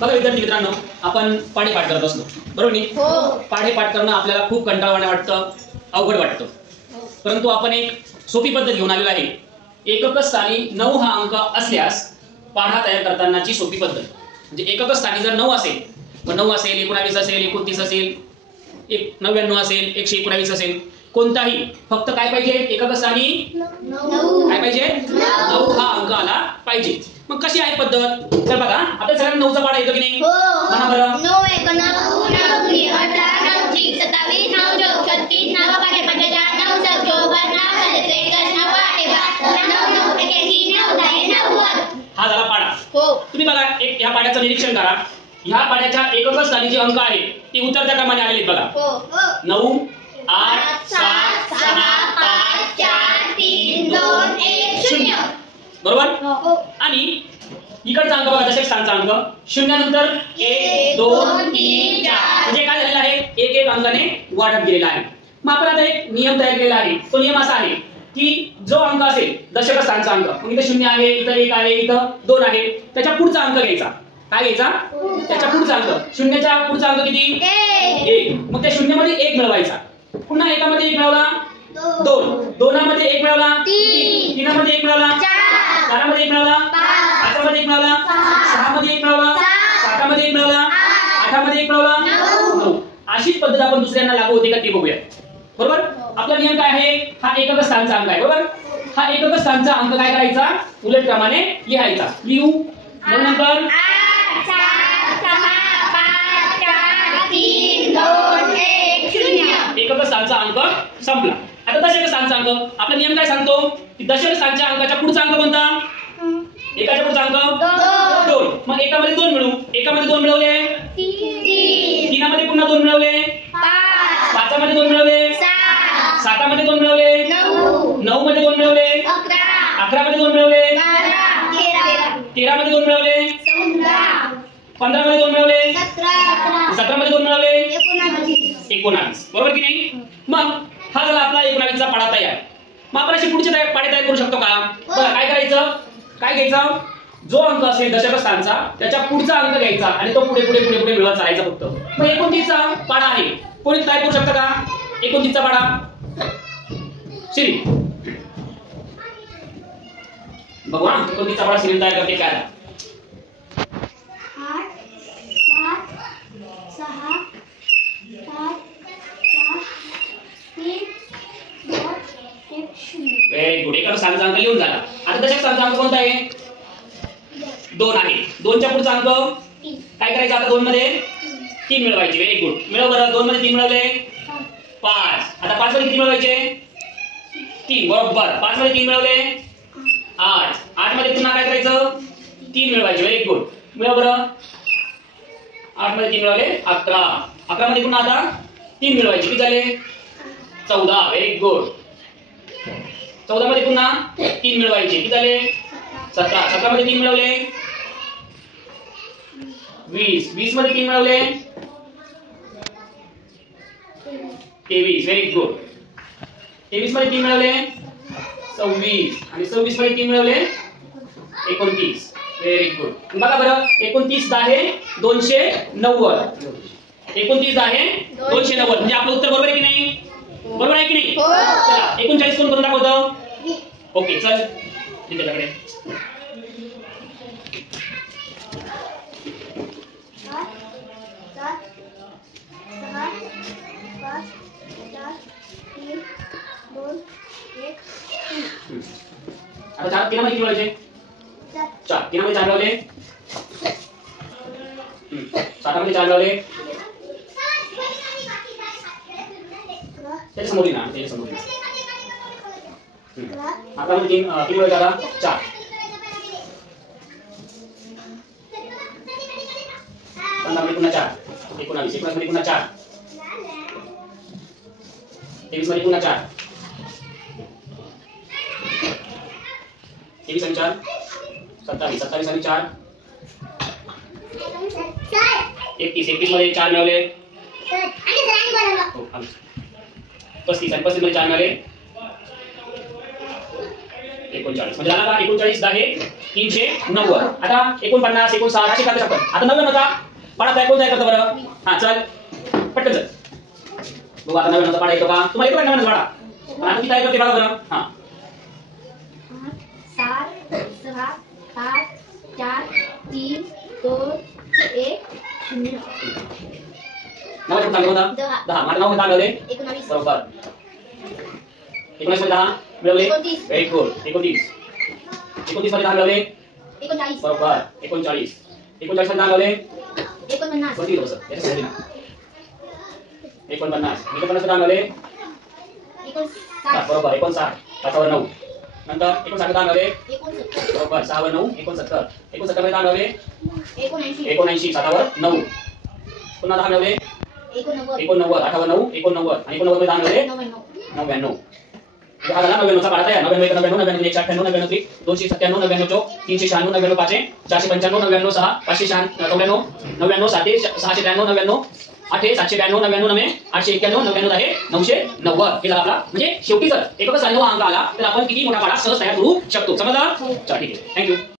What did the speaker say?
बघा विद्यार्थी मित्रांनो, आपण पाढे पाठ करत असतो बरोबर नाही? पाढे पाठ करणं आपल्याला खूप कंटाळवाणं वाटतं, अवघड वाटतं. परंतु आपण एक सोपी पद्धत घेऊन आलेलो आहे. एकक स्थानी 9 हा अंक असल्यास पाढा तयार करतानाची सोपी पद्धत. म्हणजे एकक स्थानी जर 9 असेल, मग 9 असेल, 19 असेल, 29 असेल, 99 असेल, 119 असेल, कोणताही, फक्त काय पाहिजे? एकक स्थानी 9 काय पाहिजे? 9 हा अंक आला पाहिजे. मग कशी आहे पद्धत? तर बघा, आपल्या सगळ्यांना 9चा पाढा येतो की नाही? म्हणा बरं. 9 1 9 9 2 18 9 3 27 9 2 36 9 5 55 9 7 54 9 7 63 9 8 9 9 81 9 10 90. हा झाला पाढा. तुम्ही बघा, एक ह्या पाढ्याचं निरीक्षण करा. ह्या पाढ्याच्या एकक स्थानी जे अंक आहे ते उतरत्या क्रमाने आलेले आहेत बघा. 9 8 7 6 5 4 3 2 1 0 बरोबर. आणि इकडचा अंक बघा, दशक स्थानचा अंक 0 नंतर 1 2 3 4 म्हणजे काय झालेलं आहे? एक एक अंकाने वाढत गेलेला आहे. मग आपण आता एक नियम तयार केलेला आहे. तो नियम असा आहे की जो अंक असेल दशक स्थानचा अंक, मग इथे 0 आहे, इथं 1 आहे, इथं 2 आहे, त्याच्या पुढचा अंक घ्यायचा. काय घ्यायचा? त्याच्या पुढचा अंक. 0च्या पुढचा अंक किती? 1. मग त्या 0 मध्ये 1 मिळवायचा. पुन्हा 1 मध्ये 1 मिळवला 2, 2 मध्ये 1 मिळवला 3, 3 मध्ये 1 मिळवला 4, 4 मध्ये 1 मिळवला 5 मध्ये 1 मिळवला 6 मध्ये 1 मिळवला 7 मध्ये 1 मिळवला 8 मध्ये 1 मिळवला 9. अशीच पद्धत आपण दुसऱ्यांना लागू होते का ते बघूया. बरोबर. आपला नियम काय आहे? हा एकक स्थानचा अंक आहे बरोबर. हा एकक स्थानचा अंक काय करायचा? उलट क्रमाने लिहायचा. लिहू. मग नंतर 8 7 6 5 4 3 2 1 0. एकक स्थानचा अंक संपला. आता दशक स्थानचा अंक. आपला नियम काय सांगतो की दशक स्थानच्या अंकाच्या पुढचा अंक कोणता? एकाच्या पुढचा अंक 2. मग एकामध्ये 2 मिळवू. एकामध्ये 2 मिळवले 3, 3 मध्ये पुन्हा 2 मिळवले 5, 5 मध्ये 2 मिळवले 7, 7 मध्ये 2 मिळवले 9, 9 मध्ये 2 मिळवले 11, 11 मध्ये 2 मिळवले 12, 13 मध्ये 2 मिळवले 15, 15 मध्ये 2 मिळवले 17, 17 मध्ये 2 मिळवले 19. बरोबर की नाही? मग हा झाला आपला 19चा पाढा तयार. मग आपण अशी पुढचे पाढे तयार करू शकतो का? बघा काय करायचं? काय घ्यायचं? जो अंक असेल दशक स्थानचा त्याच्या पुढचा अंक घ्यायचा आणि तो पुढे पुढे पुढे पुढे मिळवत चालायचा फक्त. मग 29चा पाढा आहे. कोणी तयार करू शकतं का 29चा पाढा? श्री भगवान 29चा पाढा श्री तयार करते काय? 8 7 6 5 4 3 2 1 0. Very good. एकक स्थानचा अंक लिहून झाला. आता दशक स्थानचा अंक कोणता आहे? 2 आहे. 2च्या पुढचा अंक काय करायचा? आता 2 मध्ये 3 मिळवायचे. Very good. मिळव बरं. 2 मध्ये 3 मिळवले 5. आता 5 मध्ये किती मिळवायचे? 3 बरोबर. 5 मध्ये 3 मिळवले 8. 8 मध्ये पुन्हा काय करायचं? 3 मिळवायचे. Very good. मिळव बरं. 8 मध्ये 3 मिळवले 11. 11 मध्ये पुन्हा आता 3 मिळवायचे. किती झाले? 14. Very good. 14 मध्ये पुन्हा 3 मिळवायचे. किती झाले? 17. 17 मध्ये 3 मिळवले 20. 20 मध्ये 3 मिळवले 23. Very good. 23 मध्ये 3 मिळवले 26 आणि 26 मध्ये 3 मिळवले 29. Very good. बघा बरं, 29 आहे 290. 29 आहे 290 म्हणजे आपलं उत्तर बरोबर आहे की नाही? बरोबर आहे की नाही? चला 39 कोण करून दाखवतं? ओके चल तिच्याकडे. 4 3 मध्ये किती मिळवायचे? 4. 3 मध्ये 4 मिळवले 7 मध्ये 4 मिळवले त्याच्या समोर ना त्याच्या समोर. आता मध्ये 3 किती मिळवायचे? आता 4. पुन्हा 4. 19 19 मध्ये पुन्हा 4. 23 मध्ये पुन्हा 4. 23 आणि 4 27. 27 आणि 4 31. 31 मध्ये 4 मिळवले 35 आणि 35 मध्ये 4 मिळवले 39 म्हणजे झाला का 39 10 390. आता 49 59 असे करते आपण. आता 99 चा पाडा तयार कोण तयार करतो बरं? हा चल पटकन चल बघू आता 99 चा पाडा येतो का? तुम्हाला येतो का 99 चा पाडा? आता किती तयार करते बघा बरं. हा 7 6 5 4 3 2 1 0. नाव सांगा होता 10. माझं नाव सांगा दे. 19 बरोबर. 19 मध्ये 10 मिळवले. 29. Very good. 29. 29 मध्ये 10 मिळवले. 39 बरोबर. 39. 39 मध्ये 10 मिळवले. 49 कोणती दिवस? याच्या समोर ना. 49. 49 मध्ये 10 मिळवले. 59 बरोबर. 59. 5 वर 9. नंतर 59 मध्ये 10 मिळवले. 69 बरोबर. 6 वर 9 69. 69 मध्ये 10 मिळवले. 79 79. 7 वर 9. पुन्हा 10 मिळवले. 89. 8 वर 9 89. आणि 89 मध्ये 10 मिळवले. 99. हा झाला 99 चा पाडा तयार. 99 99 99 198 99 297 99 चौक 396 99 पाचे 495 99 6 599 99 7 693 99 8 792 99 9 891 99 आहे 990. हे झाला आपला म्हणजे शेवटी जर एकच 96 अंक आला तर आपण किती मोठा पाडा सहज तयार करू शकतो. समजलं? चला ठीक आहे. थँक्यू.